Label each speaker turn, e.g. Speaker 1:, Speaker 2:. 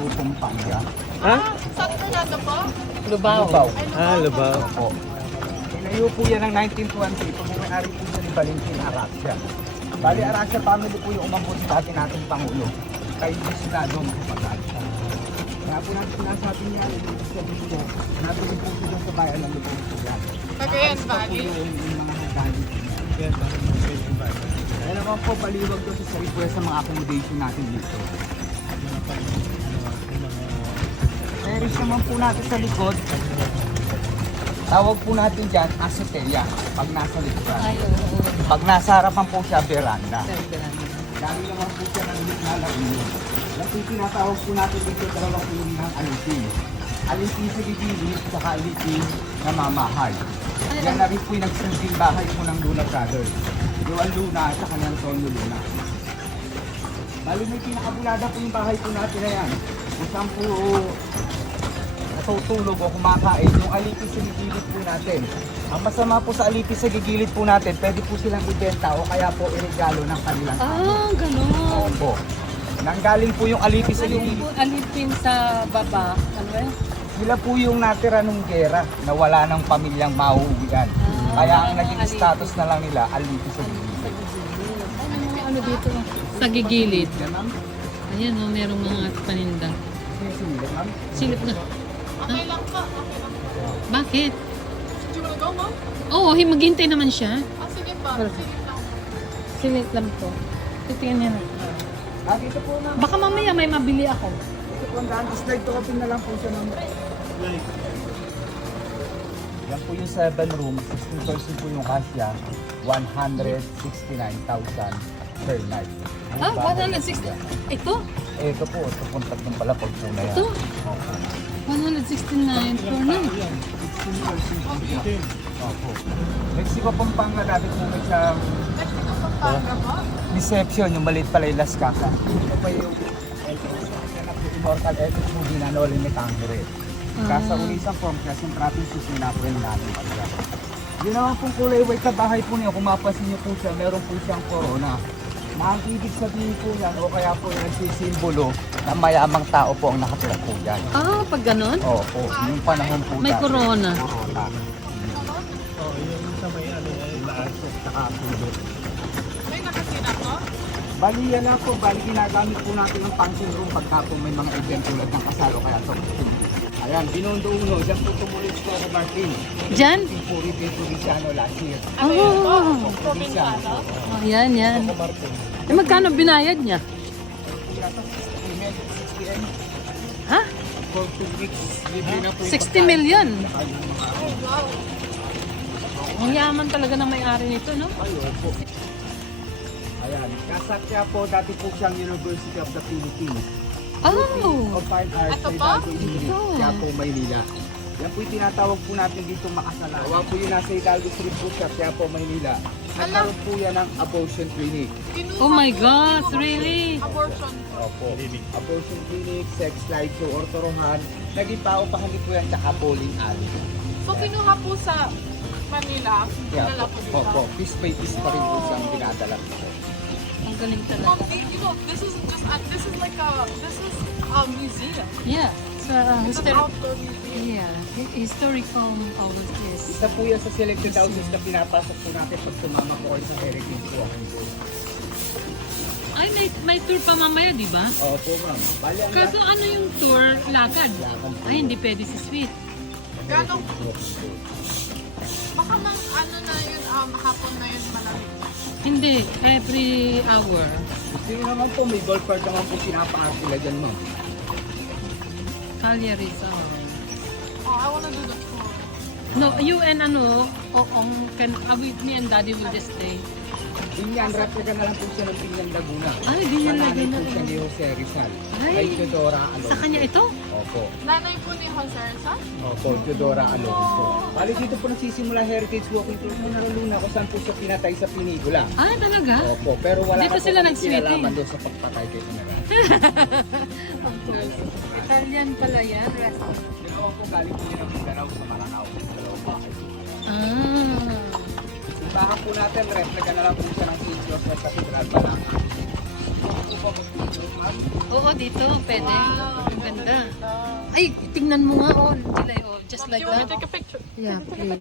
Speaker 1: Pampanga.
Speaker 2: Ha?
Speaker 3: Saan Fernando po?
Speaker 2: Lubao.
Speaker 1: Lubao.
Speaker 2: Ah, Lubao.
Speaker 1: Opo. Tinayo po yan ng 1920. Pag-umayari po siya ni Valentin Aracia. Bali, Aracia family po yung umambot sa atin nating Pangulo. Kayo yung Senado makapagad. Kaya po natin sinasabi niya, sabi ko, nabili po siya sa bayan ng Lubao po yan.
Speaker 3: Cagayan
Speaker 1: Nakaalis pa po
Speaker 3: Valley?
Speaker 1: yung mga hagdanan. Kaya naman po, paliwag doon sa request sa mga accommodation natin dito. Terrace naman po natin sa likod. Tawag po natin dyan, azotea, pag nasa likuran.
Speaker 4: Ay, oo.
Speaker 1: Pag nasa harapan po siya, veranda.
Speaker 4: Ganda.
Speaker 1: Dami naman po siya ng nalalain. Yan po tinatawag po natin dito dalawang kulungan ng alipin. Alipin sa gigilid, saka alipin na mamahay. Yan na rin po yung nagsilbing bahay po ng Luna Brothers. Yung Luna at saka ng Tono Luna. Bali may pinakabulada po yung bahay po natin na yan. Kung saan po natutulog o kumakain, yung alipin sa gigilid po natin. Ang masama po sa alipin sa gigilid po natin, pwede po silang ibenta o kaya po iregalo ng kanilang
Speaker 4: Ah, ganun.
Speaker 1: Opo. Nanggaling po yung alipin sa gigilid.
Speaker 4: Alipin sa baba. Ano ba?
Speaker 1: Sila po yung natira nung gera na wala ng pamilyang mauuwian. Kaya ang naging
Speaker 4: alipin.
Speaker 1: status na lang nila, alipin sa gigilid.
Speaker 4: Ano dito? Sa gigilid.
Speaker 1: Yan ma'am?
Speaker 4: Ayan, oh, merong mga paninda.
Speaker 1: Sinisilip ma'am?
Speaker 4: Silip na.
Speaker 3: Okay lang po, okay lang po.
Speaker 4: Bakit?
Speaker 3: Do you wanna go, ma'am?
Speaker 4: Oo, maghintay naman siya.
Speaker 3: Ah, sige pa. Sige lang.
Speaker 4: Silip lang po. Titingnan niya na.
Speaker 1: Ah, dito po ma'am.
Speaker 4: Baka mamaya may mabili ako.
Speaker 1: Dito po ang daan. Slide to open na lang po siya ma'am. Yan po yung 7 room. 16% po yung kasya. 169,000 per night.
Speaker 4: Ah, 160. Ito?
Speaker 1: Ito po, ito pong tatlong palapag po na yan.
Speaker 4: Ito?
Speaker 1: Opo.
Speaker 4: 169 per night.
Speaker 1: 16% Opo. Mexico Pampanga, dati po may sa
Speaker 3: Mexico, Pampanga po?
Speaker 1: reception, yung maliit pala yung Las Casas. Ito pa yung immortal epic movie na Noli Me Tangere. Kasa ulisang form, kasi yung provinces yung napunin natin pala. Yun naman pong kulay white na bahay po niya, kung mapasin niyo po siya, meron po siyang corona. Na ang ibig sabihin po yan, o kaya po yung nagsisimbolo na mayamang tao po ang nakatira po yan.
Speaker 4: Ah, pag ganon?
Speaker 1: Opo, yung panahon po
Speaker 4: May
Speaker 1: dati.
Speaker 4: corona.
Speaker 1: Corona.
Speaker 3: May nakasira po?
Speaker 1: Bali yan na po, bali ginagamit po natin ang function room pagka po may mga event tulad ng kasal o kaya sa ayan, Binondo Uno, dyan po tumuloy si Coco Martin.
Speaker 4: Dyan?
Speaker 1: Yung Puri Provinciano last year.
Speaker 3: Ano yun po?
Speaker 4: Oh.
Speaker 3: Provinciano?
Speaker 4: Oh, yan, yan. Eh, magkano binayad niya? Ha?
Speaker 1: For 2 weeks, libre na po yung
Speaker 4: 60 million.
Speaker 1: pagkain ng mga
Speaker 3: Oh, wow.
Speaker 4: Ang yaman talaga ng may-ari nito, no?
Speaker 1: Ayun po. Ayan, Kasakya po, dati po siyang University of the Philippines.
Speaker 4: Oh!
Speaker 1: Of Fine Arts,
Speaker 3: Ito
Speaker 1: may
Speaker 3: po?
Speaker 1: bago English.
Speaker 4: Ito.
Speaker 1: Kaya po Maynila. Yan po yung tinatawag po natin dito makasalanan. Gawa po yung nasa Hidalgo Street po siya, kaya po Maynila. Nagkaroon po yan ng abortion clinic.
Speaker 3: Kinuha
Speaker 4: Oh my
Speaker 3: po
Speaker 4: God,
Speaker 3: yung
Speaker 4: really?
Speaker 3: Abortion.
Speaker 1: Opo. Abortion clinic, sex slide show, or torohan. Naging paupahan po yan, tsaka bowling alley.
Speaker 3: So, kinuha po sa Manila.
Speaker 1: Kaya
Speaker 3: Dinala po dito.
Speaker 1: opo, piece by piece pa rin po siyang dinadala po.
Speaker 4: Ang galing
Speaker 3: Ma'am,
Speaker 4: talaga.
Speaker 3: you know, this is like a museum.
Speaker 4: Yeah. So,
Speaker 3: It's an outdoor museum.
Speaker 4: yeah. Historical all of this.
Speaker 1: Isa po yan sa selected houses na pinapasok po natin pag sumama po kayo sa heritage walking tour.
Speaker 4: Ay, may tour pa mamaya, di ba?
Speaker 1: Opo ma'am. Bali ang
Speaker 4: Kaso ano yung tour? Lakad? Ay, hindi pwede si Sweet.
Speaker 3: Gano'ng, baka mang ano na yun, hapon na yun malamig.
Speaker 4: Hindi, every hour.
Speaker 1: Gusto nyo naman po, may ballpark naman po pinapakas sila dyan ma'am.
Speaker 4: Cagliari, so.
Speaker 3: Oh, I wanna do the tour.
Speaker 4: No, you and ano, can, with me and Daddy will just stay.
Speaker 1: Binyan, replica na lang po siya ng Binyan Laguna.
Speaker 4: Ay, Binyan
Speaker 1: Nanay
Speaker 4: Laguna.
Speaker 1: po siya ni Jose Rizal.
Speaker 4: Ay.
Speaker 1: Kay Teodora Alonso.
Speaker 4: Sa kanya ito?
Speaker 1: Opo.
Speaker 3: Nanay po ni Jose Rizal?
Speaker 1: Opo, Teodora Alonso. Bali dito po nagsisimula heritage walking tour po ng Luna kung saan po siya pinatay sa Pinikula.
Speaker 4: Ah, talaga?
Speaker 1: Opo, pero wala
Speaker 4: Dito
Speaker 1: ka
Speaker 4: sila
Speaker 1: po
Speaker 4: nag-sweet eh.
Speaker 1: kinalaman doon sa pagpatay kay General.
Speaker 4: Italian pala yan, restaurant.
Speaker 1: Ginawa po galing po niya ng Mindanao sa Maranao. Dalawa po kayo.
Speaker 4: Ah.
Speaker 1: Baka po natin, replica na lang po siya ng St. Joseph Cathedral Balaka.
Speaker 4: Oo, dito, pwede. Ang ganda. Ay, tingnan mo nga, oh. Dilay, oh. Just like
Speaker 3: You want
Speaker 4: that.
Speaker 3: to take a picture?
Speaker 4: Yeah, please.